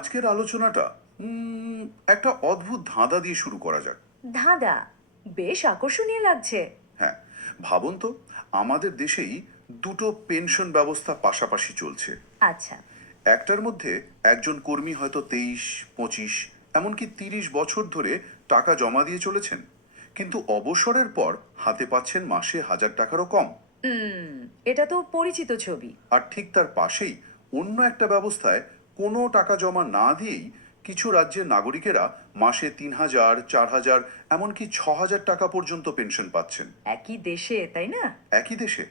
আজকের আলোচনাটা একটা অদ্ভুত ধাঁধা দিয়ে শুরু করা যাক। ধাঁধা? বেশ আকর্ষণীয় লাগছে। হ্যাঁ, ভাবুন তো, আমাদের দেশেই দুটো পেনশন ব্যবস্থা পাশাপাশি চলছে। আচ্ছা। একটার মধ্যে একজন কর্মী হয়তো 23, 25, এমনকি 30 বছর ধরে টাকা জমা দিয়ে চলেছেন, কিন্তু অবসরের পর হাতে পাচ্ছেন মাসে 1,000 টাকারও কম। হুম, এটা তো পরিচিত ছবি। আর ঠিক তার পাশেই অন্য একটা ব্যবস্থায় কোনো টাকা জমা না দিয়েই কিছু রাজ্যের নাগরিকেরা মাসে 3,000, 4,000, এমনকি 6,000 টাকা পর্যন্ত পেনশন পাচ্ছেন। একই দেশে, তাই না? একই দেশে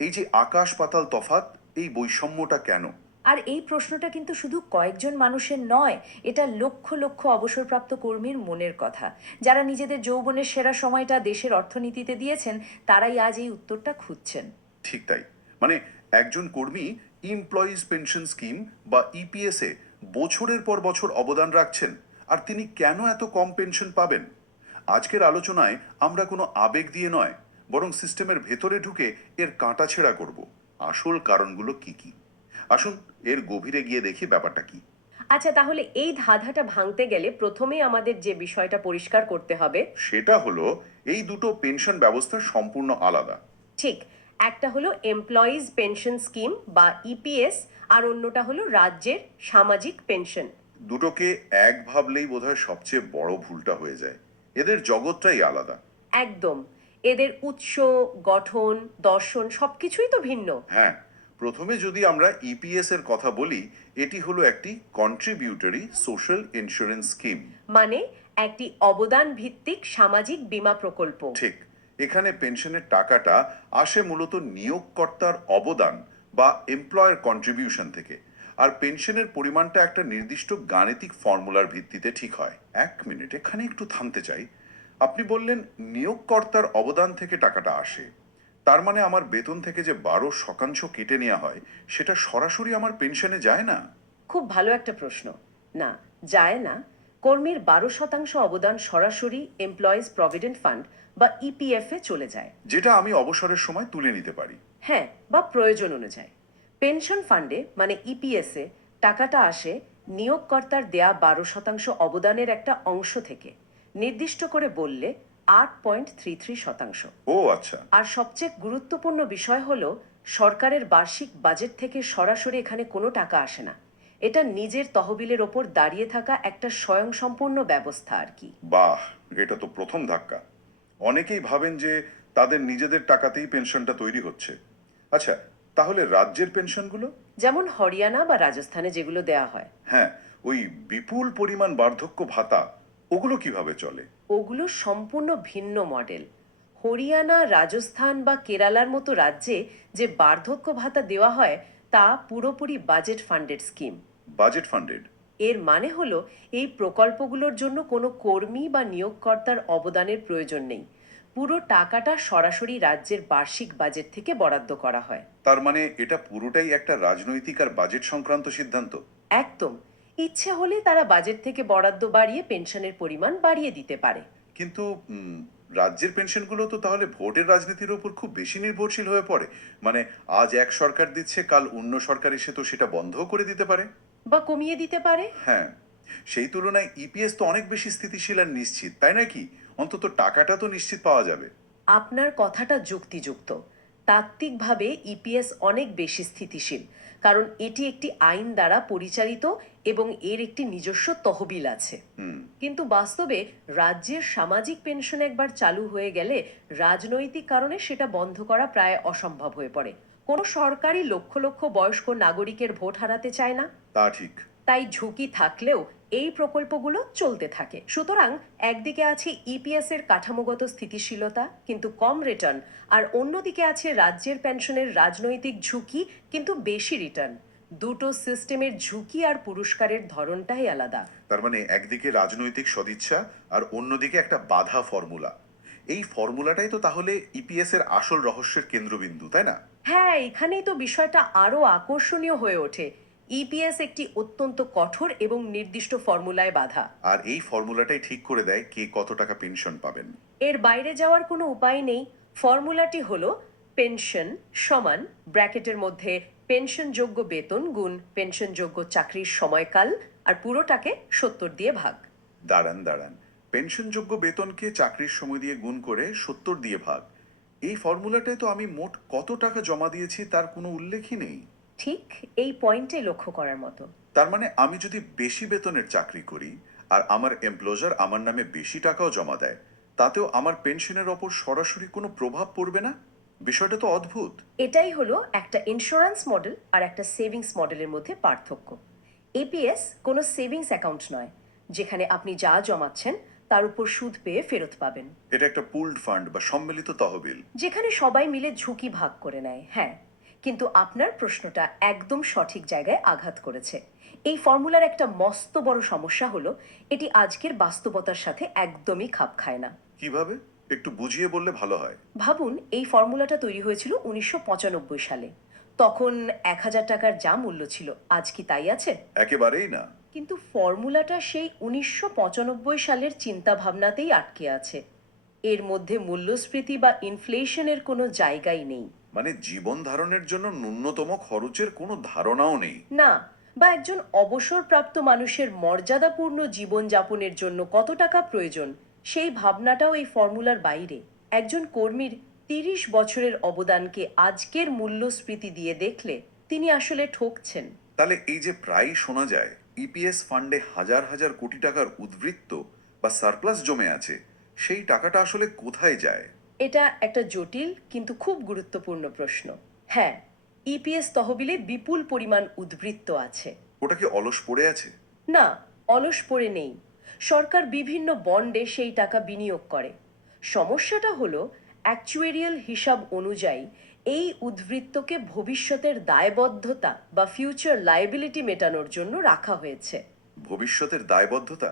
এই যে আকাশ পাতাল তফাৎ, এই বৈষম্যটা কেন? আর এই প্রশ্নটা কিন্তু শুধু কয়েকজন মানুষের নয়, এটা লক্ষ লক্ষ অবসরপ্রাপ্ত কর্মীর মনের কথা। যারা নিজেদের যৌবনের সেরা সময়টা দেশের অর্থনীতিতে দিয়েছেন, তারাই আজ এই উত্তরটা খুঁজছেন। ঠিক তাই। মানে একজন কর্মী এমপ্লয়িজ পেনশন স্কিম বা ইপিএস এ বছরের পর বছর অবদান রাখছেন, আর তিনি কেন এত কম পেনশন পাবেন? আজকের আলোচনায় আমরা কোনো আবেগ দিয়ে নয়, বরং সিস্টেমের ভেতরে ঢুকে এর কাঁটাছেঁড়া করব। আসল কারণগুলো কি কি। আসুন এর গভীরে গিয়ে দেখি ব্যাপারটা কি। আচ্ছা, তাহলে এই ধাঁধাটা ভাঙতে গেলে প্রথমেই আমাদের যে বিষয়টা পরিষ্কার করতে হবে। সেটা হলো, এই দুটো পেনশন ব্যবস্থা সম্পূর্ণ আলাদা। ঠিক, একটা হলো এমপ্লয়িজ পেনশন স্কিম বা ইপিএস, আর অন্যটা হলো রাজ্যের সামাজিক পেনশন। দুটোকে এক ভাবলেই বোধহয় সবচেয়ে বড় ভুলটা হয়ে যায়। এদের জগৎটাই আলাদা। একদম। এদের উৎস, গঠন, দর্শন সবকিছুই তো ভিন্ন। হ্যাঁ, প্রথমে যদি আমরা ইপিএস এর কথা বলি, এটি হলো একটি কন্ট্রিবিউটরি সোশ্যাল ইন্স্যুরেন্স স্কিম। মানে একটি অবদান ভিত্তিক সামাজিক বীমা প্রকল্প। ঠিক। এখানে পেনশনের টাকাটা আসে মূলত নিয়োগকর্তার অবদান বা এমপ্লয়ার কন্ট্রিবিউশন থেকে। আর পেনশনের পরিমাণটা একটা নির্দিষ্ট গাণিতিক ফর্মুলার ভিত্তিতে ঠিক হয়। 1 মিনিট এখানে একটু থামতে চাই। আপনি বললেন নিয়োগকর্তার অবদান থেকে টাকাটা আসে, তার মানে আমার বেতন থেকে যে 12% কেটে নেওয়া হয়, সেটা সরাসরি আমার পেনশনে যায় না? খুব ভালো একটা প্রশ্ন। না, যায় না। কর্মীর 12% অবদান সরাসরি এমপ্লয়িজ প্রভিডেন্ট ফান্ড বা ইপিএফ এ চলে যায়। যেটা আমি অবসরের সময় তুলে নিতে পারি। হ্যাঁ, বা প্রয়োজন অনুযায়ী। পেনশন ফান্ডে মানে ইপিএসে টাকাটা আসে নিয়োগকর্তার দেয়া 12% অবদানের একটা অংশ থেকে। নির্দিষ্ট করে বললে 8.33%। ও আচ্ছা। আর সবচেয়ে গুরুত্বপূর্ণ বিষয় হলো, সরকারের বার্ষিক বাজেট থেকে সরাসরি এখানে কোনো টাকা আসে না। এটা নিজের তহবিলের ওপর দাঁড়িয়ে থাকা একটা স্বয়ংসম্পূর্ণ ব্যবস্থা আর কি। বাহ, এটা তো প্রথম ধাক্কা। অনেকেই ভাবেন যে তাদের নিজেদের টাকাতেই পেনশনটা তৈরি হচ্ছে। আচ্ছা, তাহলে রাজ্যের পেনশনগুলো? যেমন হরিয়ানা বা রাজস্থানে যেগুলো দেয়া হয়, হ্যাঁ, ওই বিপুল পরিমাণ বার্ধক্য ভাতা, ওগুলো কিভাবে চলে? ওগুলো সম্পূর্ণ ভিন্ন মডেল। হরিয়ানা, রাজস্থান বা কেরালার মতো রাজ্যে যে বার্ধক্য ভাতা দেওয়া হয়, তা পুরোপুরি budget funded scheme. Budget funded? এর মানে হলো, এই প্রকল্পগুলোর জন্য কোনো কর্মী বা নিয়োগকর্তার অবদানের প্রয়োজন নেই। পুরো টাকাটা সরাসরি রাজ্যের বার্ষিক বাজেট থেকে বরাদ্দ করা হয়। তার মানে এটা পুরোটাই একটা রাজনৈতিক আর বাজেট সংক্রান্ত সিদ্ধান্ত? একদম। ইচ্ছে হলে তারা বাজেট থেকে বরাদ্দ বাড়িয়ে পেনশনের পরিমাণ বাড়িয়ে দিতে পারে। কিন্তু রাজ্যের পেনশনগুলো তো তাহলে ভোটের রাজনীতির উপর খুব বেশি নির্ভরশীল হয়ে পড়ে। মানে আজ এক সরকার দিচ্ছে, কাল অন্য সরকার এসে তো সেটা বন্ধও করে দিতে পারে। বা কমিয়ে দিতে পারে। হ্যাঁ, সেই তুলনায় ইপিএস তো অনেক বেশি স্থিতিশীল আর নিশ্চিত, তাই নাকি? অন্তত টাকাটা তো নিশ্চিত পাওয়া যাবে। আপনার কথাটা যুক্তিযুক্ত। তাত্ত্বিকভাবে ইপিএস অনেক বেশি স্থিতিশীল, কারণ এটি একটি আইন দ্বারা পরিচালিত এবং এর একটি নিজস্ব তহবিল আছে। কিন্তু বাস্তবে রাজ্যের সামাজিক পেনশন একবার চালু হয়ে গেলে রাজনৈতিক কারণে সেটা বন্ধ করা প্রায় অসম্ভব হয়ে পড়ে। কোনো সরকারই লক্ষ লক্ষ বয়স্ক নাগরিকের ভোট হারাতে চায় না। তা ঠিক। তাই ঝুঁকি থাকলেও এই প্রকল্পগুলো চলতে থাকে। সুতরাং একদিকে আছে ইপিএস এর কাঠামোগত স্থিতিশীলতা কিন্তু কম রিটার্ন, আর অন্যদিকে আছে রাজ্যের পেনশনের রাজনৈতিক ঝুঁকি কিন্তু বেশি রিটার্ন। দুটো সিস্টেমের ঝুঁকি আর পুরস্কারের ধরনটাই আলাদা। তার মানে একদিকে রাজনৈতিক সদিচ্ছা আর অন্যদিকে একটা বাধা ফর্মুলা। এই ফর্মুলাটাই তো তাহলে ইপিএস এর আসল রহস্যের কেন্দ্রবিন্দু, তাই না? হ্যাঁ, এখানেই তো বিষয়টা আরো আকর্ষণীয় হয়ে ওঠে। ইপিএস একটি অত্যন্ত কঠোর এবং নির্দিষ্ট ফর্মুলায় বাঁধা। আর এই ফর্মুলাটাই ঠিক করে দেয় কে কত টাকা পেনশন পাবেন। এর বাইরে যাওয়ার কোনো উপায় নেই। ফর্মুলাটি হলো পেনশন সমান ব্র্যাকেটের মধ্যে পেনশনযোগ্য বেতন গুণ পেনশনযোগ্য চাকরির সময়কাল আর পুরোটাকে 70 দিয়ে ভাগ। দাঁড়ান, পেনশনযোগ্য বেতনকে চাকরির সময় দিয়ে গুণ করে 70 দিয়ে ভাগ, এই ফর্মুলাটায় তো আমি মোট কত টাকা জমা দিয়েছি তার কোনো উল্লেখই নেই। ঠিক এই পয়েন্টে লক্ষ্য করার মতো। তার মানে আমি যদি বেশি বেতনের চাকরি করি আর আমার এমপ্লজার আমার নামে বেশি টাকাও জমা দেয়, তাতেও আমার পেনশনের ওপর সরাসরি কোনো প্রভাব পড়বে না? বিষয়টা তো অদ্ভুত। এটাই হলো একটা ইন্স্যুরেন্স মডেল আর একটা সেভিংস মডেলের মধ্যে পার্থক্য। এপিএস কোনো সেভিংস অ্যাকাউন্ট নয়, যেখানে আপনি যা জমাচ্ছেন তার উপর সুদ পেয়ে ফেরত পাবেন। এটা একটা পুলড ফান্ড বা সম্মিলিত তহবিল। যেখানে সবাই মিলে ঝুঁকি ভাগ করে নেয়, হ্যাঁ। কিন্তু আপনার প্রশ্নটা একদম সঠিক জায়গায় আঘাত করেছে। এই ফর্মুলার একটা মস্ত বড় সমস্যা হলো এটি আজকের বাস্তবতার সাথে একদমই খাপ খায় না। কিভাবে? একটু বুঝিয়ে বললে ভালো হয়। ভাবুন, এই ফর্মুলাটা তৈরি হয়েছিল 1995 সালে। তখন 1000 টাকার যা মূল্য ছিল, আজ কি তাই আছে? একেবারেই না। কিন্তু ফর্মুলাটা সেই 1995 সালের চিন্তা ভাবনাতেই আটকে আছে। এর মধ্যে মূল্যস্ফীতি বা ইনফ্লেশনের কোনো জায়গাই নেই। মানে জীবন ধারণের জন্য ন্যূনতম খরচের কোনো ধারণাও নেই। না, বা একজন অবসরপ্রাপ্ত মানুষের মর্যাদাপূর্ণ জীবনযাপনের জন্য কত টাকা প্রয়োজন সেই ভাবনাটাও এই ফর্মুলার বাইরে। একজন কর্মীর 30 বছরের অবদানকে আজকের মূল্যস্ফীতি দিয়ে দেখলে তিনি আসলে ঠকছেন। তাহলে এই যে প্রায় শোনা যায় ইপিএস ফান্ডে হাজার হাজার কোটি টাকার উদ্বৃত্ত বা সারপ্লাস জমে আছে, সেই টাকাটা আসলে কোথায় যায়? এটা একটা জটিল কিন্তু খুব গুরুত্বপূর্ণ প্রশ্ন। হ্যাঁ, ইপিএস তহবিলে বিপুল পরিমাণ উদ্বৃত্ত আছে। ওটা কি অলস পড়ে আছে? না, অলস পড়ে নেই। সরকার বিভিন্ন বন্ডে সেই টাকা বিনিয়োগ করে। সমস্যাটা হলো অ্যাকচুয়ারিয়াল হিসাব অনুযায়ী এই উদ্বৃত্তকে ভবিষ্যতের দায়বদ্ধতা বা ফিউচার লায়াবিলিটি মেটানোর জন্য রাখা হয়েছে। ভবিষ্যতের দায়বদ্ধতা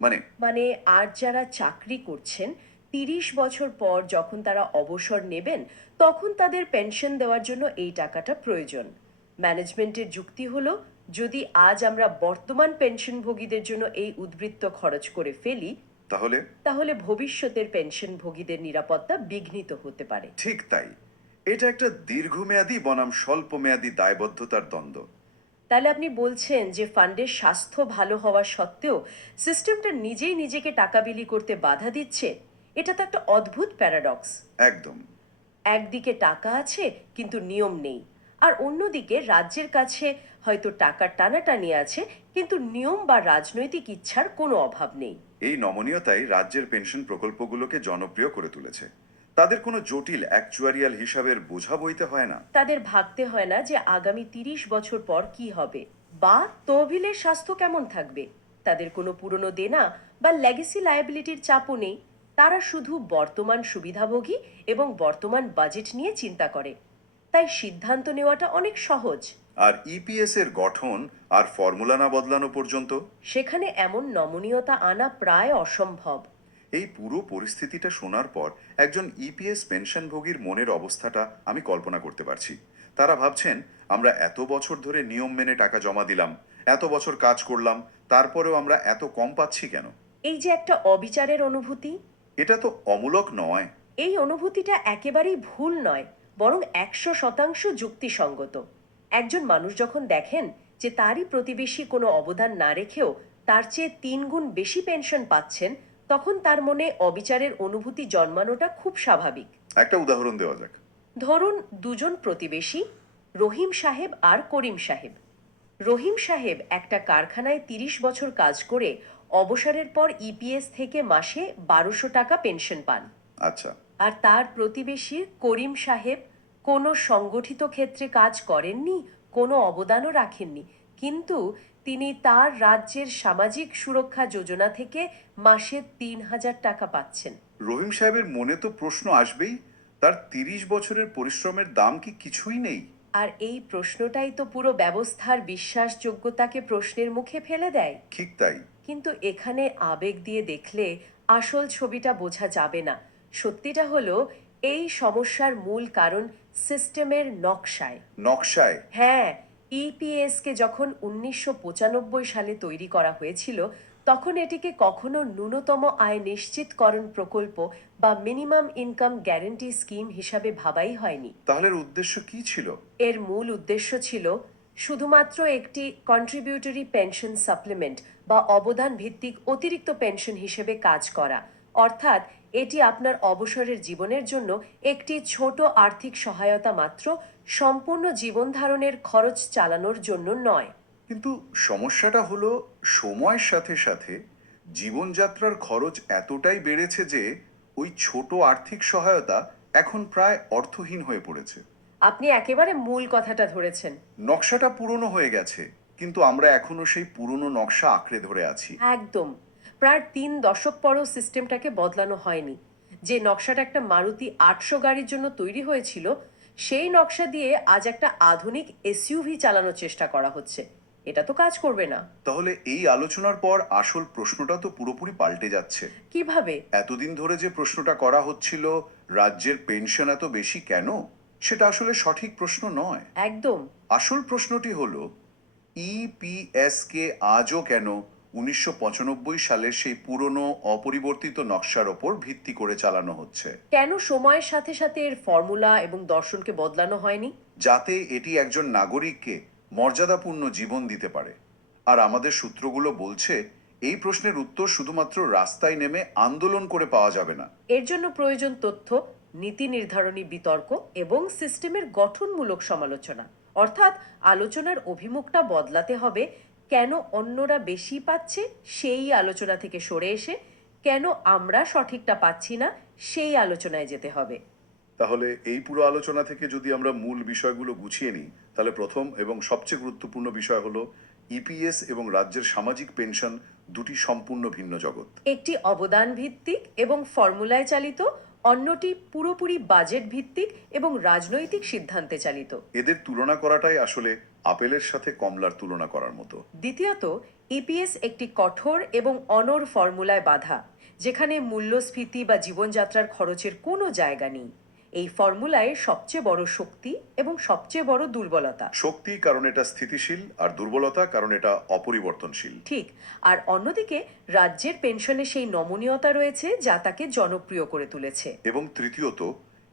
মানে? মানে আর যারা চাকরি করছেন 30 বছর পর যখন তারা অবসর নেবেন, তখন তাদের পেনশন দেওয়ার জন্য এই টাকাটা প্রয়োজন। ম্যানেজমেন্টের যুক্তি হলো, যদি আজ আমরা বর্তমান পেনশনভোগীদের জন্য এই উদ্বৃত্ত খরচ করে ফেলি, তাহলে? তাহলে ভবিষ্যতের পেনশনভোগীদের নিরাপত্তা বিঘ্নিত হতে পারে। ঠিক তাই। এটা একটা দীর্ঘমেয়াদী বনাম স্বল্পমেয়াদী দায়বদ্ধতার দ্বন্দ্ব। তাহলে আপনি বলছেন যে ফান্ডের স্বাস্থ্য ভালো হওয়া সত্ত্বেও সিস্টেমটা নিজেই নিজেকে টাকা বিলি করতে বাধা দিচ্ছে। এটা তো একটা অদ্ভুত প্যারাডক্স। একদম। একদিকে টাকা আছে কিন্তু নিয়ম নেই, আর অন্যদিকে রাজ্যের কাছে হয়তো টাকার টানাটানি আছে কিন্তু নিয়ম বা রাজনৈতিক ইচ্ছার কোনো অভাব নেই। এই নমনীয়তাই রাজ্যের পেনশন প্রকল্পগুলোকে জনপ্রিয় করে তুলেছে। তাদের কোনো জটিল অ্যাকচুয়ারিয়াল হিসাবের বোঝা বইতে হয় না। তাদের ভাবতে হয় না যে আগামী 30 বছর পর কি হবে বা তহবিলের স্বাস্থ্য কেমন থাকবে। তাদের কোনো পুরনো দেনা বা লেগেসি লায়াবিলিটির চাপও নেই। তারা শুধু বর্তমান সুবিধাভোগী এবং বর্তমান বাজেট নিয়ে চিন্তা করে। তাই সিদ্ধান্ত নেওয়াটা অনেক সহজ। আর ইপিএস এর গঠন আর ফর্মুলা না বদলানো পর্যন্ত সেখানে এমন নমনীয়তা আনা প্রায় অসম্ভব। এই পুরো পরিস্থিতিটা শোনার পর একজন ইপিএস পেনশনভোগীর মনের অবস্থাটা আমি কল্পনা করতে পারছি। তারা ভাবছেন, আমরা এত বছর ধরে নিয়ম মেনে টাকা জমা দিলাম, এত বছর কাজ করলাম, তারপরেও আমরা এত কম পাচ্ছি কেন? এই যে একটা অবিচারের অনুভূতি, এটা তো অমূলক নয়। এই অনুভূতিটা একেবারেই ভুল নয়, বরং 100% যুক্তিসঙ্গত। একজন মানুষ যখন দেখেন যে তারই প্রতিবেশী কোনো অবদান না রেখেও তার চেয়ে 3 গুণ বেশি পেনশন পাচ্ছেন, তখন তার মনে অবিচারের অনুভূতি জন্মানোটা খুব স্বাভাবিক। একটা উদাহরণ দেওয়া যাক। ধরুন দুজন প্রতিবেশী, রহিম সাহেব আর করিম সাহেব। রহিম সাহেব একটা কারখানায় 30 বছর কাজ করে অবসরের পর ইপিএস থেকে মাসে 1200 টাকা পেনশন পান। আচ্ছা। আর তার প্রতিবেশী করিম সাহেব কোনো সংগঠিত ক্ষেত্রে কাজ করেননি, কোনো অবদানও রাখেননি, কিন্তু তিনি তার রাজ্যের সামাজিক সুরক্ষা যোজনা থেকে মাসে 3000 টাকা পাচ্ছেন। রহিম সাহেবের মনে তো প্রশ্ন আসবেই, তার 30 বছরের পরিশ্রমের দাম কি কিছুই নেই? আর এই প্রশ্নটাই তো পুরো ব্যবস্থার বিশ্বাসযোগ্যতাকে প্রশ্নের মুখে ফেলে দেয়। ঠিক তাই। কিন্তু এখানে আবেগ দিয়ে দেখলে আসল ছবিটা বোঝা যাবে না। সত্যিটা হলো এই সমস্যার মূল কারণ সিস্টেমের নকশায়। নকশায়? হ্যাঁ, ইপিএসকে যখন 1995 সালে তৈরি করা হয়েছিল, তখন এটিকে কখনো ন্যূনতম আয় নিশ্চিতকরণ প্রকল্প বা মিনিমাম ইনকাম গ্যারান্টি স্কিম হিসাবে ভাবাই হয়নি। তাহলে এর উদ্দেশ্য কি ছিল? এর মূল উদ্দেশ্য ছিল শুধুমাত্র একটি কন্ট্রিবিউটরি পেনশন সাপ্লিমেন্ট বা অবদান ভিত্তিক অতিরিক্ত পেনশন হিসেবে কাজ করা, অর্থাৎ এটি আপনার অবসরের জীবনের জন্য একটি ছোট আর্থিক সহায়তা মাত্র, সম্পূর্ণ জীবন ধারণের খরচ চালানোর জন্য নয়। কিন্তু সমস্যাটা হলো সময়ের সাথে সাথে জীবনযাত্রার খরচ এতটাই বেড়েছে যে ওই ছোট আর্থিক সহায়তা এখন প্রায় অর্থহীন হয়ে পড়েছে। আপনি একেবারে মূল কথাটা ধরেছেন। নকশাটা পুরনো হয়ে গেছে, কিন্তু আমরা এখনো সেই পুরনো নকশা আঁকড়ে ধরে আছি। একদম। প্রায় 3 দশক পরও সিস্টেমটাকে বদলানো হয়নি। যে নকশাটা একটা মারুতি 800 গাড়ির জন্য তৈরি হয়েছিল, সেই নকশা দিয়ে আজ একটা আধুনিক এসইউভি চালানোর চেষ্টা করা হচ্ছে। এটা তো কাজ করবে না। তাহলে এই আলোচনার পর আসল প্রশ্নটা তো পুরোপুরি পাল্টে যাচ্ছে। কিভাবে? এতদিন ধরে যে প্রশ্নটা করা হচ্ছিল, রাজ্যের পেনশন এত বেশি কেন, সেটা আসলে সঠিক প্রশ্ন নয়। একদম। আসল প্রশ্নটি হলো ইপিএস কে আজও কেন 1995 সালের সেই পুরনো অপরিবর্তিত নকশার ওপর ভিত্তি করে চালানো হচ্ছে, কেন সময়ের সাথে সাথে এর ফর্মুলা এবং দর্শনকে বদলানো হয়নি? যাতে এটি একজন নাগরিককে মর্যাদাপূর্ণ জীবন দিতে পারে। আর আমাদের সূত্রগুলো বলছে এই প্রশ্নের উত্তর শুধুমাত্র রাস্তায় নেমে আন্দোলন করে পাওয়া যাবে না। এর জন্য প্রয়োজন তথ্য, নীতি নির্ধারণী বিতর্ক এবং সিস্টেমের গঠনমূলক সমালোচনা। অর্থাৎ আলোচনার অভিমুখটা বদলাতে হবে। কেন অন্যরা বেশি পাচ্ছে সেই আলোচনা থেকে সরে এসে কেন আমরা সঠিকটা পাচ্ছি না সেই আলোচনায় যেতে হবে। তাহলে এই পুরো আলোচনা থেকে যদি আমরা মূল বিষয়গুলো গুছিয়ে নিই, তাহলে প্রথম এবং সবচেয়ে গুরুত্বপূর্ণ বিষয় হলো ইপিএস এবং রাজ্যের সামাজিক পেনশন দুটি সম্পূর্ণ ভিন্ন জগৎ। একটি অবদান ভিত্তিক এবং ফর্মুলায় চালিত, অন্যটি পুরোপুরি বাজেট ভিত্তিক এবং রাজনৈতিক সিদ্ধান্তে চালিত। এদের তুলনা করাটাই আসলে আপেলের সাথে কমলার তুলনা করার মতো। দ্বিতীয়ত, ইপিএস একটি কঠোর এবং অনড় ফর্মুলায় বাঁধা, যেখানে মূল্যস্ফীতি বা জীবনযাত্রার খরচের কোনো জায়গা নেই। এই ফর্মুলায় সবচেয়ে বড় শক্তি এবং সবচেয়ে বড় দুর্বলতা। শক্তি কারণ এটা স্থিতিশীল, আর দুর্বলতা কারণ এটা অপরিবর্তনশীল। ঠিক। আর অন্যদিকে রাজ্যের পেনশনে সেই নমনীয়তা রয়েছে যা তাকে জনপ্রিয় করে তুলেছে। এবং তৃতীয়ত,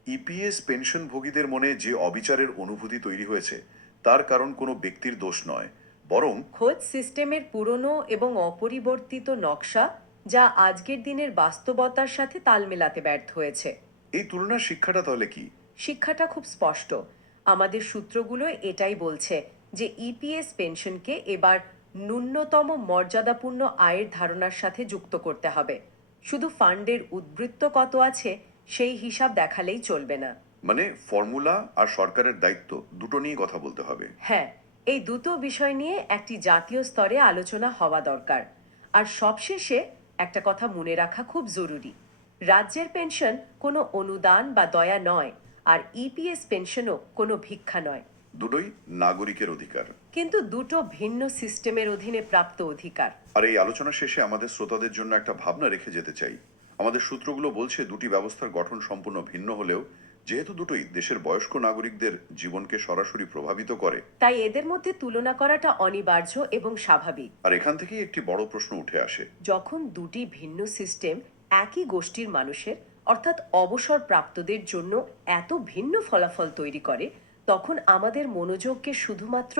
ইপিএস পেনশনভোগীদের মনে যে অবিচারের অনুভূতি তৈরি হয়েছে তার কারণ কোনো ব্যক্তির দোষ নয়, বরং খোঁজ সিস্টেমের পুরনো এবং অপরিবর্তিত নকশা, যা আজকের দিনের বাস্তবতার সাথে তাল মেলাতে ব্যর্থ হয়েছে। এই তুলনার শিক্ষাটা তাহলে কি? শিক্ষাটা খুব স্পষ্ট। আমাদের সূত্রগুলো এটাই বলছে যে ইপিএস পেনশনকে এবার ন্যূনতম মর্যাদাপূর্ণ আয়ের ধারণার সাথে যুক্ত করতে হবে। শুধু ফান্ডের উদ্বৃত্ত কত আছে সেই হিসাব দেখালেই চলবে না। মানে ফর্মুলা আর সরকারের দায়িত্ব দুটো নিয়ে কথা বলতে হবে। হ্যাঁ, এই দুটো বিষয় নিয়ে একটি জাতীয় স্তরে আলোচনা হওয়া দরকার। আর সবশেষে একটা কথা মনে রাখা খুব জরুরি, রাজ্যের পেনশন কোনো অনুদান বা দয়া নয়, আর ইপিএস পেনশনও কোনো ভিক্ষা নয়। দুটোই নাগরিকের অধিকার, কিন্তু দুটো ভিন্ন সিস্টেমের অধীনে প্রাপ্ত অধিকার। আর এই আলোচনা শেষে আমাদের শ্রোতাদের জন্য একটা ভাবনা রেখে যেতে চাই। আমাদের সূত্রগুলো বলছে দুটি ব্যবস্থার গঠন সম্পূর্ণ ভিন্ন হলেও যেহেতু দুটোই দেশের বয়স্ক নাগরিকদের জীবনকে সরাসরি প্রভাবিত করে, তাই এদের মধ্যে তুলনা করাটা অনিবার্য এবং স্বাভাবিক। আর এখান থেকেই একটি বড় প্রশ্ন উঠে আসে, যখন দুটি ভিন্ন সিস্টেম একই গোষ্ঠীর মানুষের, অর্থাৎ অবসর প্রাপ্তদের জন্য এত ভিন্ন ফলাফল তৈরি করে, তখন আমাদের মনোযোগকে শুধুমাত্র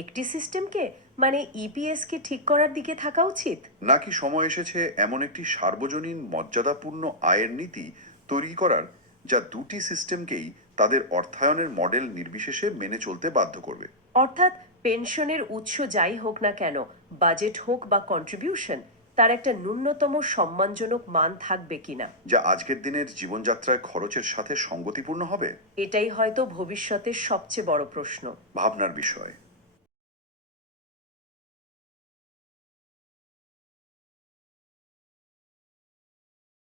একটি সিস্টেমকে, মানে ইপিএসকে ঠিক করার দিকে থাকা উচিত, নাকি সময় এসেছে এমন একটি সার্বজনীন মর্যাদাপূর্ণ আয়ের নীতি তৈরি করার যা দুটি সিস্টেমকেই তাদের অর্থায়নের মডেল নির্বিশেষে মেনে চলতে বাধ্য করবে। অর্থাৎ পেনশনের উৎস যাই হোক না কেন, বাজেট হোক বা কন্ট্রিবিউশন, তার একটা ন্যূনতম সম্মানজনক মান থাকবে কিনা, যা আজকের দিনের জীবনযাত্রায় খরচের সাথে সঙ্গতিপূর্ণ হবে। এটাই হয়তো ভবিষ্যতের সবচেয়ে বড় প্রশ্ন। ভাবনার বিষয়।